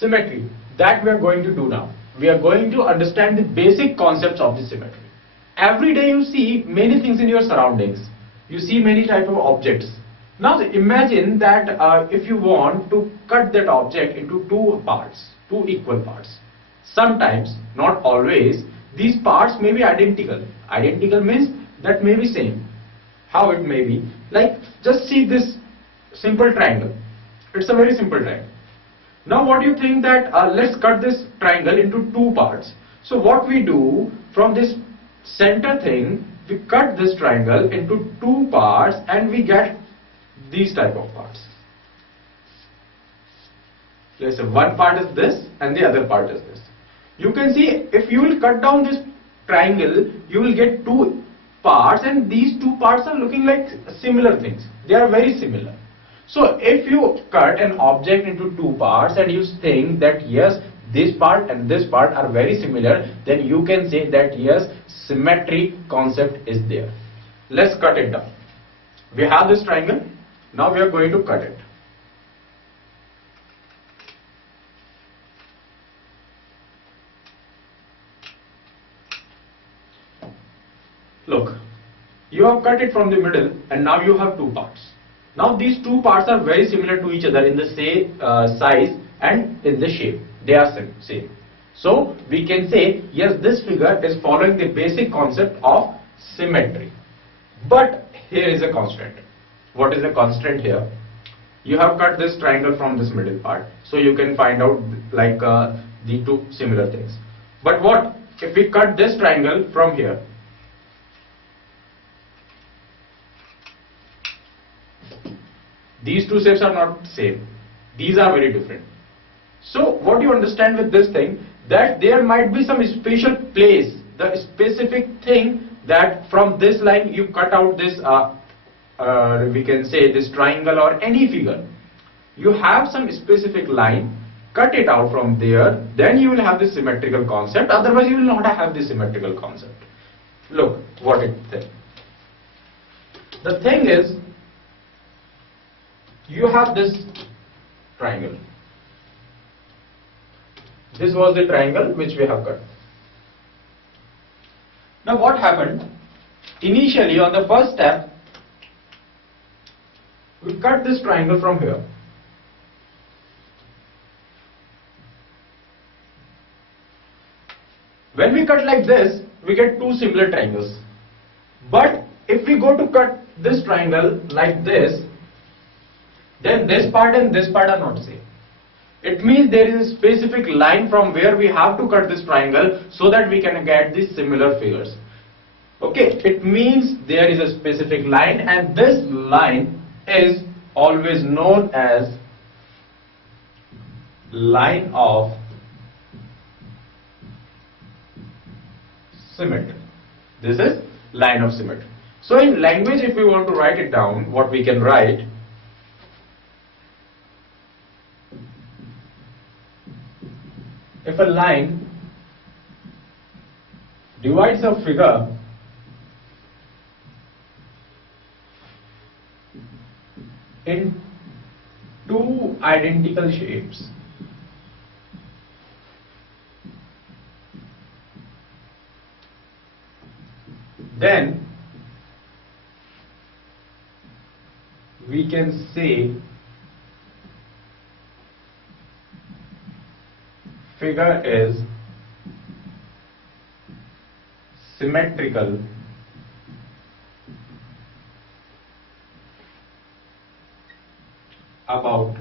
Symmetry, that we are going to do now. We are going to understand the basic concepts of the symmetry. Every day you see many things in your surroundings. You see many type of objects. Now imagine that if you want to cut that object into two parts, two equal parts. Sometimes, not always, these parts may be identical. Identical means that may be same. How it may be? Like, just see this simple triangle. It's a very simple triangle. Now what do you think that let's cut this triangle into two parts. So what we do from this center thing, we cut this triangle into two parts and we get these type of parts. Let's say one part is this and the other part is this. You can see if you will cut down this triangle, you will get two parts, and these two parts are looking like similar things. They are very similar. So if you cut an object into two parts and you think that yes, this part and this part are very similar, then you can say that yes, symmetry concept is there. Let's cut it down. We have this triangle. Now we are going to cut it. Look, you have cut it from the middle and now you have two parts. Now these two parts are very similar to each other in the same size and in the shape. They are same. So we can say yes, this figure is following the basic concept of symmetry. But here is a constraint. What is the constraint here? You have cut this triangle from this middle part, so you can find out like the two similar things. But what if we cut this triangle from here? These two shapes are not same. These are very different. So what do you understand with this thing? That there might be some special place, the specific thing that from this line you cut out this, we can say this triangle or any figure. You have some specific line, cut it out from there, then you will have this symmetrical concept. Otherwise you will not have this symmetrical concept. Look what it says. The thing is, you have this triangle. This was the triangle which we have cut. Now what happened? Initially on the first step, we cut this triangle from here. When we cut like this, we get two similar triangles. But if we go to cut this triangle like this, then this part and this part are not same. It means there is a specific line from where we have to cut this triangle so that we can get these similar figures. Okay, it means there is a specific line, and this line is always known as line of symmetry. This is line of symmetry. So in language, if we want to write it down, what we can write, if a line divides a figure in two identical shapes, then we can say figure is symmetrical about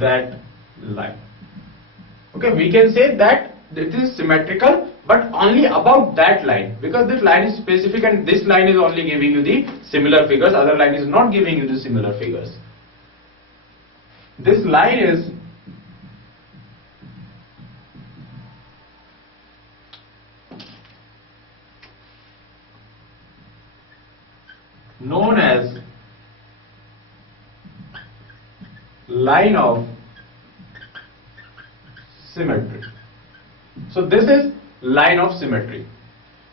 that line. Okay, we can say that it is symmetrical but only about that line, because this line is specific and this line is only giving you the similar figures, other line is not giving you the similar figures. This line is known as line of symmetry. So this is line of symmetry.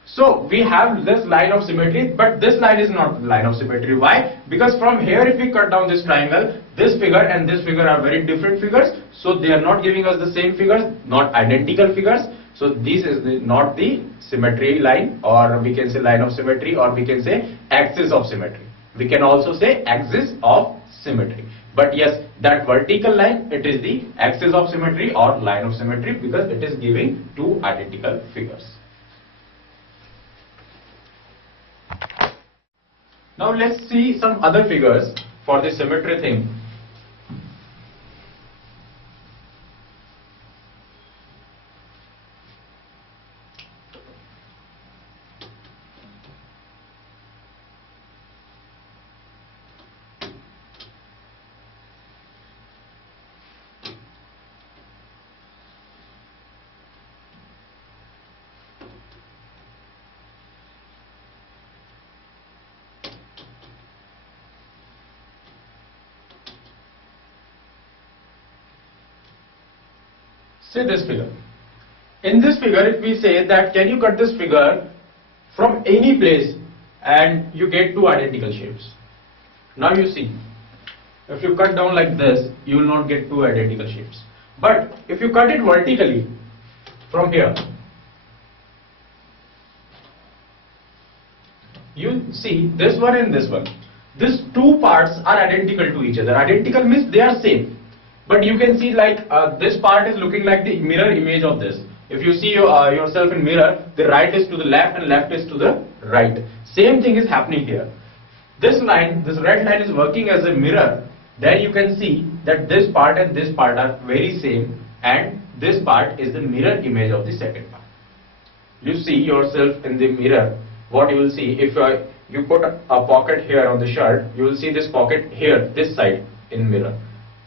So we have this line of symmetry, but this line is not the line of symmetry. Why? Because from here if we cut down this triangle, this figure and this figure are very different figures. So they are not giving us the same figures, not identical figures. So this is not the symmetry line, or we can say line of symmetry, or we can say axis of symmetry. We can also say axis of symmetry. But yes, that vertical line, it is the axis of symmetry or line of symmetry, because it is giving two identical figures. Now let's see some other figures for the symmetry thing. Say this figure. In this figure, if we say that can you cut this figure from any place and you get two identical shapes. Now you see, if you cut down like this, you will not get two identical shapes. But if you cut it vertically from here, you see this one and this one. These two parts are identical to each other. Identical means they are same. But you can see like this part is looking like the mirror image of this. If you see yourself in mirror, the right is to the left and left is to the right. Same thing is happening here. This line, this red line is working as a mirror. Then you can see that this part and this part are very same, and this part is the mirror image of the second part. You see yourself in the mirror. What you will see, if you put a pocket here on the shirt, you will see this pocket here, this side in mirror.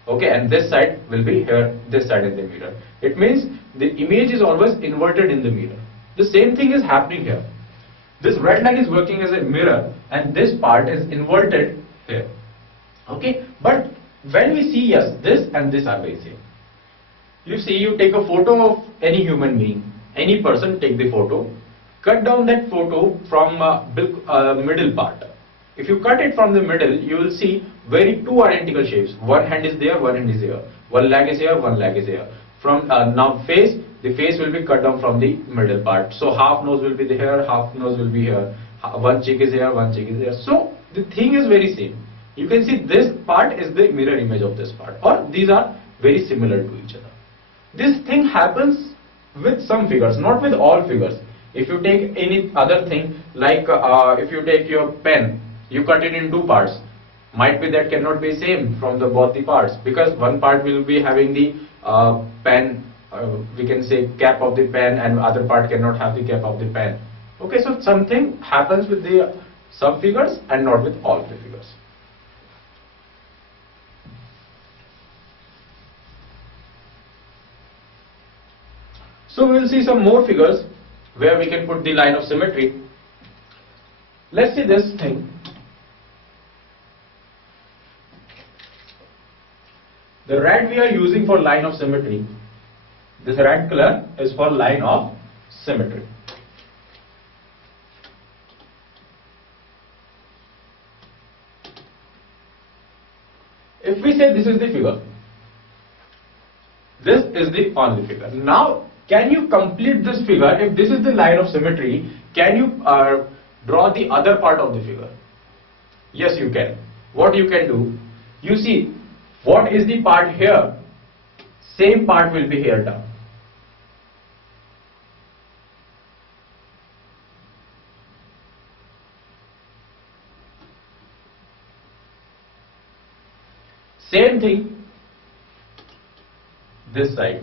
Okay, and this side will be here, this side in the mirror. It means the image is always inverted in the mirror. The same thing is happening here. This red line is working as a mirror and this part is inverted here. Okay, but when we see, yes, this and this are very same. You see, you take a photo of any human being, any person, take the photo, cut down that photo from middle part. If you cut it from the middle, you will see very two identical shapes. One hand is there, one hand is here. One leg is here, one leg is here. From now face, the face will be cut down from the middle part. So half nose will be here, half nose will be here. One cheek is here, one cheek is here. So the thing is very same. You can see this part is the mirror image of this part, or these are very similar to each other. This thing happens with some figures, not with all figures. If you take any other thing, like if you take your pen, you cut it in two parts. Might be that cannot be same from both the parts, because one part will be having the pen, we can say cap of the pen, and other part cannot have the cap of the pen. Okay, so something happens with the some figures and not with all the figures. So we will see some more figures where we can put the line of symmetry. Let's see this thing. The red we are using for line of symmetry, this red color is for line of symmetry. If we say this is the figure, this is the only figure. Now, can you complete this figure? If this is the line of symmetry, can you draw the other part of the figure? Yes, you can. What you can do, you see, what is the part here? Same part will be here down. Same thing this side.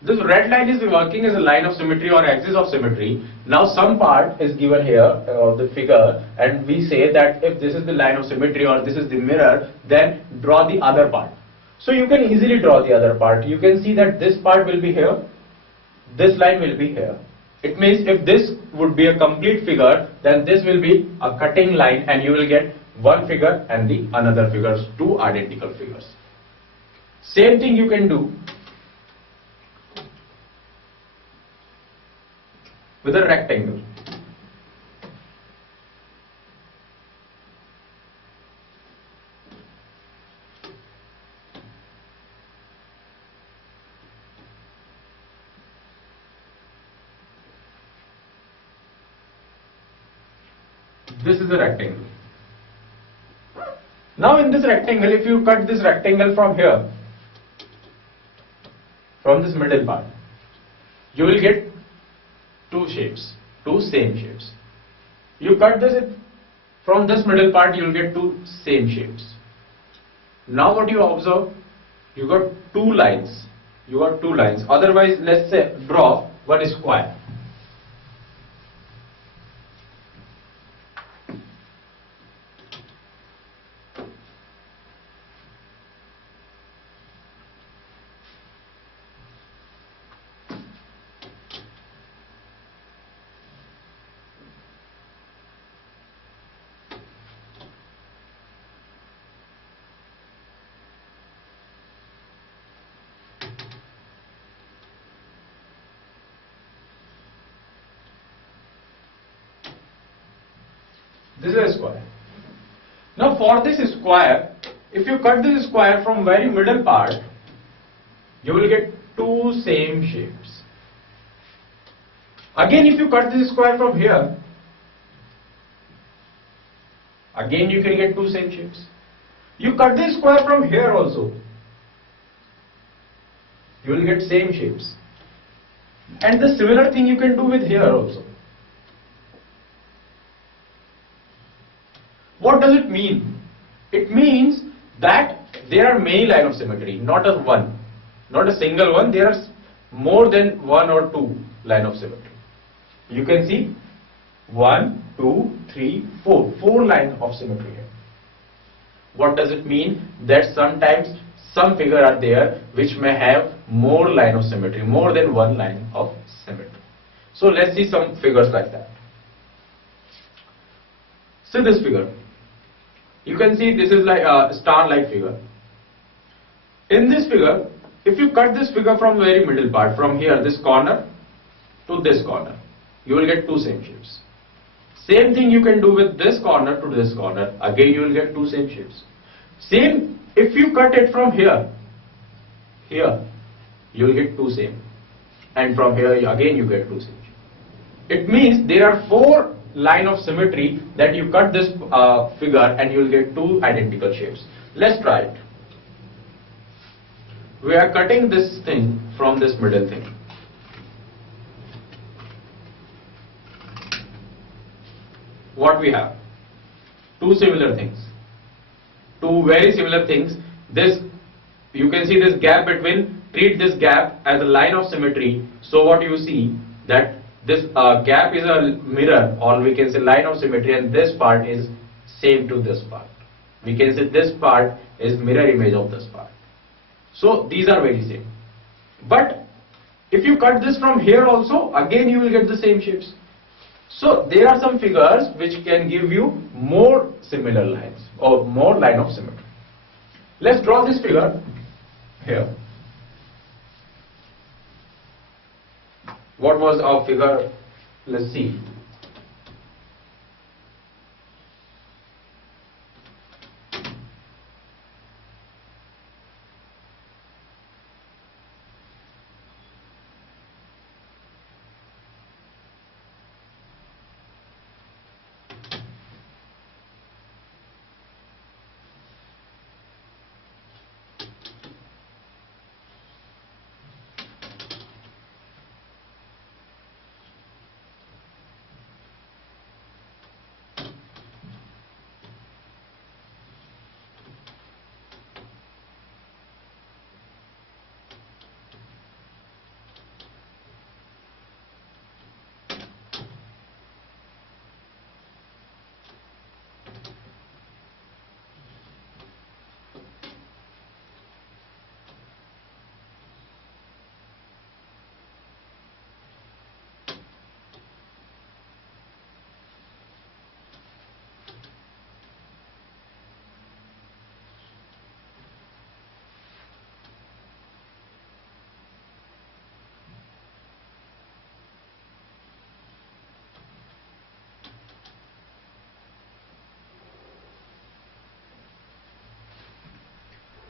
This red line is working as a line of symmetry or axis of symmetry. Now some part is given here of the figure, and we say that if this is the line of symmetry or this is the mirror, then draw the other part. So you can easily draw the other part. You can see that this part will be here, this line will be here. It means if this would be a complete figure, then this will be a cutting line and you will get one figure and the another figures, two identical figures. Same thing you can do with a rectangle. This is a rectangle. Now in this rectangle, if you cut this rectangle from here, from this middle part, you will get two shapes, two same shapes. You cut this from this middle part, you will get two same shapes. Now what you observe, you got two lines. You got two lines. Otherwise, let's say draw one square. This is a square. Now for this square, if you cut this square from very middle part, you will get two same shapes. Again, if you cut this square from here, again you can get two same shapes. You cut this square from here also, you will get same shapes. And the similar thing you can do with here also. What does it mean? It means that there are many lines of symmetry, not a one, not a single one. There are more than one or two lines of symmetry. You can see 1, 2, 3, 4, 4 lines of symmetry here. What does it mean? That sometimes some figure are there which may have more line of symmetry, more than one line of symmetry. So let's see some figures like that. See this figure. You can see this is like a star-like figure. In this figure, if you cut this figure from very middle part, from here, this corner to this corner, you will get two same shapes. Same thing you can do with this corner to this corner. Again, you will get two same shapes. Same, if you cut it from here, you will get two same. And from here, again you get two same. It means there are four line of symmetry that you cut this figure and you will get two identical shapes. Let's try it. We are cutting this thing from this middle thing. What we have? Two similar things. Two very similar things. This, you can see this gap between, treat this gap as a line of symmetry. So what you see, that this gap is a mirror, or we can say line of symmetry, and this part is same to this part. We can say this part is mirror image of this part. So these are very same. But if you cut this from here also, again you will get the same shapes. So there are some figures which can give you more similar lines or more line of symmetry. Let's draw this figure here. What was our figure? Let's see.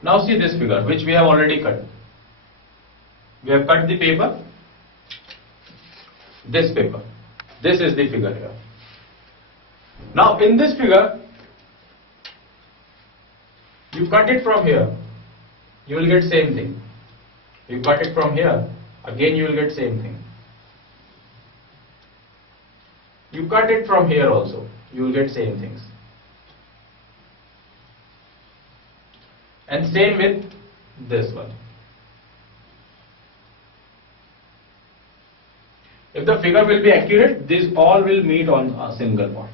Now see this figure which we have already cut. We have cut the paper, this paper. This is the figure here. Now in this figure, you cut it from here, you will get same thing. You cut it from here, again you will get same thing. You cut it from here also, you will get same things. And same with this one. If the figure will be accurate, these all will meet on a single point.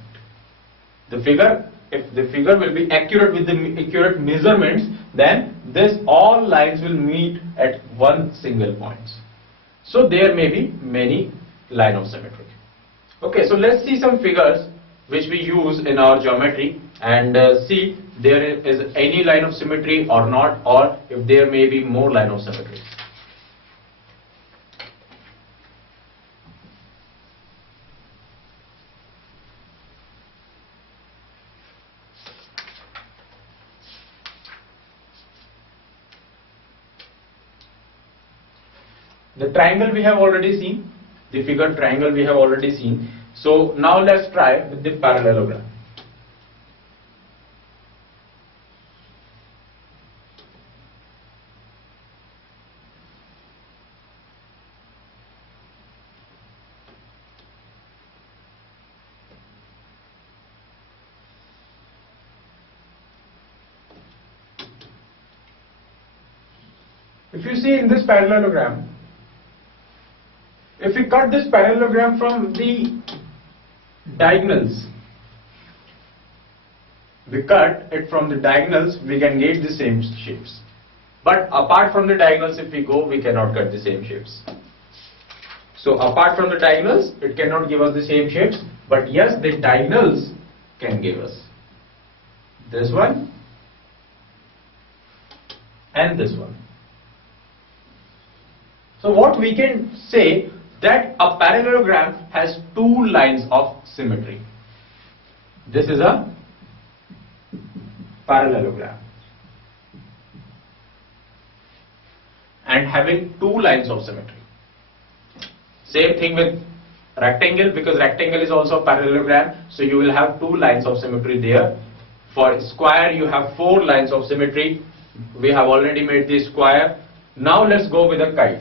If the figure will be accurate with the accurate measurements, then this all lines will meet at one single point. So there may be many line of symmetry. Okay, so let's see some figures which we use in our geometry and see there is any line of symmetry or not, or if there may be more line of symmetry. The triangle we have already seen, the figure triangle we have already seen. So now let's try with the parallelogram. If you see in this parallelogram, if we cut this parallelogram from the diagonals, we cut it from the diagonals, we can get the same shapes. But apart from the diagonals, if we go, we cannot cut the same shapes. So apart from the diagonals, it cannot give us the same shapes, but yes, the diagonals can give us this one and this one. So what we can say, that a parallelogram has two lines of symmetry. This is a parallelogram and having two lines of symmetry. Same thing with rectangle, because rectangle is also a parallelogram, so you will have two lines of symmetry there. For square you have four lines of symmetry. We have already made the square. Now let's go with a kite.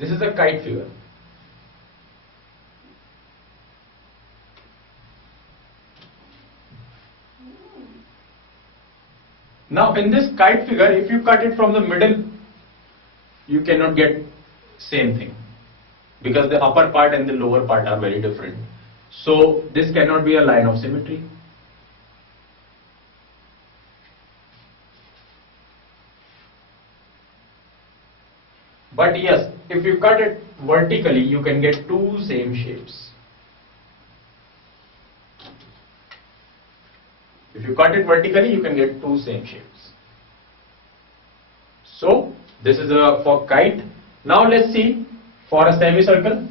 This is a kite figure. Now in this kite figure, if you cut it from the middle, you cannot get same thing, because the upper part and the lower part are very different. So this cannot be a line of symmetry. But yes, if you cut it vertically, you can get two same shapes. If you cut it vertically, you can get two same shapes. So this is for kite. Now let's see for a semicircle.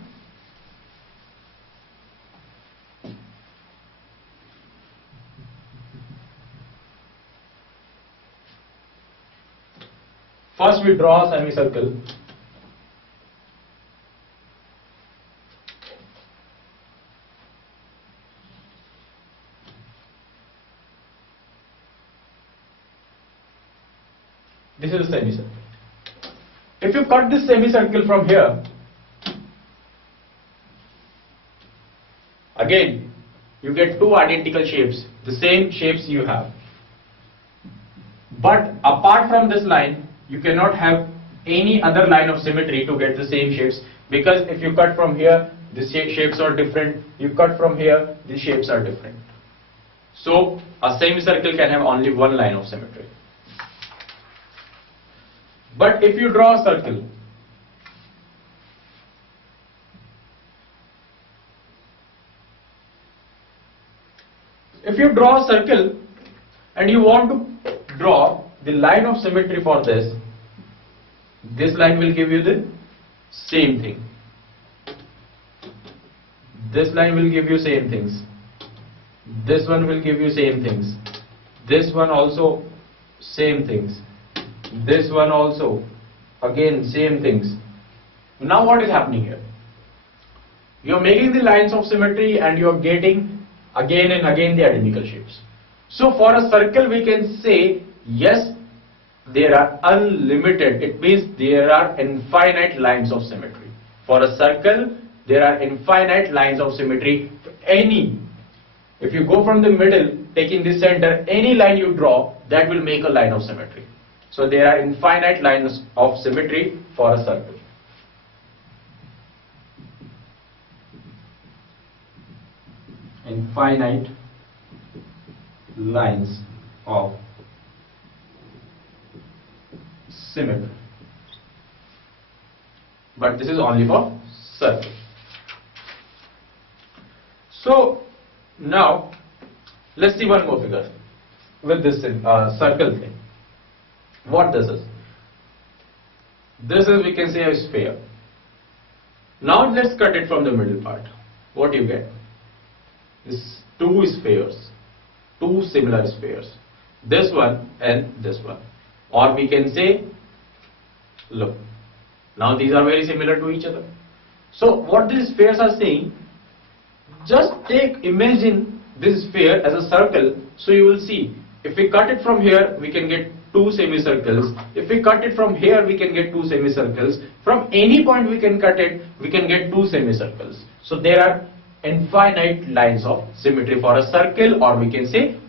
First we draw a semicircle. This is a semicircle. If you cut this semicircle from here, again you get two identical shapes, the same shapes you have. But apart from this line, you cannot have any other line of symmetry to get the same shapes, because if you cut from here, the shapes are different. You cut from here, the shapes are different. So a semicircle can have only one line of symmetry. But if you draw a circle, If you draw a circle and you want to draw the line of symmetry for this line will give you the same thing. This line will give you same things. This one will give you same things. This one also same things. This one also again same things. Now what is happening here? You are making the lines of symmetry and you are getting again and again the identical shapes. So for a circle we can say yes, there are unlimited, it means there are infinite lines of symmetry. For a circle there are infinite lines of symmetry. If you go from the middle, taking the center, any line you draw, that will make a line of symmetry. So there are infinite lines of symmetry for a circle. Infinite lines of symmetry. But this is only for circle. So now let's see one more figure with this circle thing. What this is? This is, we can say, a sphere. Now let's cut it from the middle part. What you get? This two spheres, two similar spheres. This one and this one. Or we can say, look, now these are very similar to each other. So what these spheres are saying, just imagine this sphere as a circle. So you will see, if we cut it from here, we can get two semicircles. If we cut it from here, we can get two semicircles. From any point we can cut it, we can get two semicircles. So there are infinite lines of symmetry for a circle, or we can say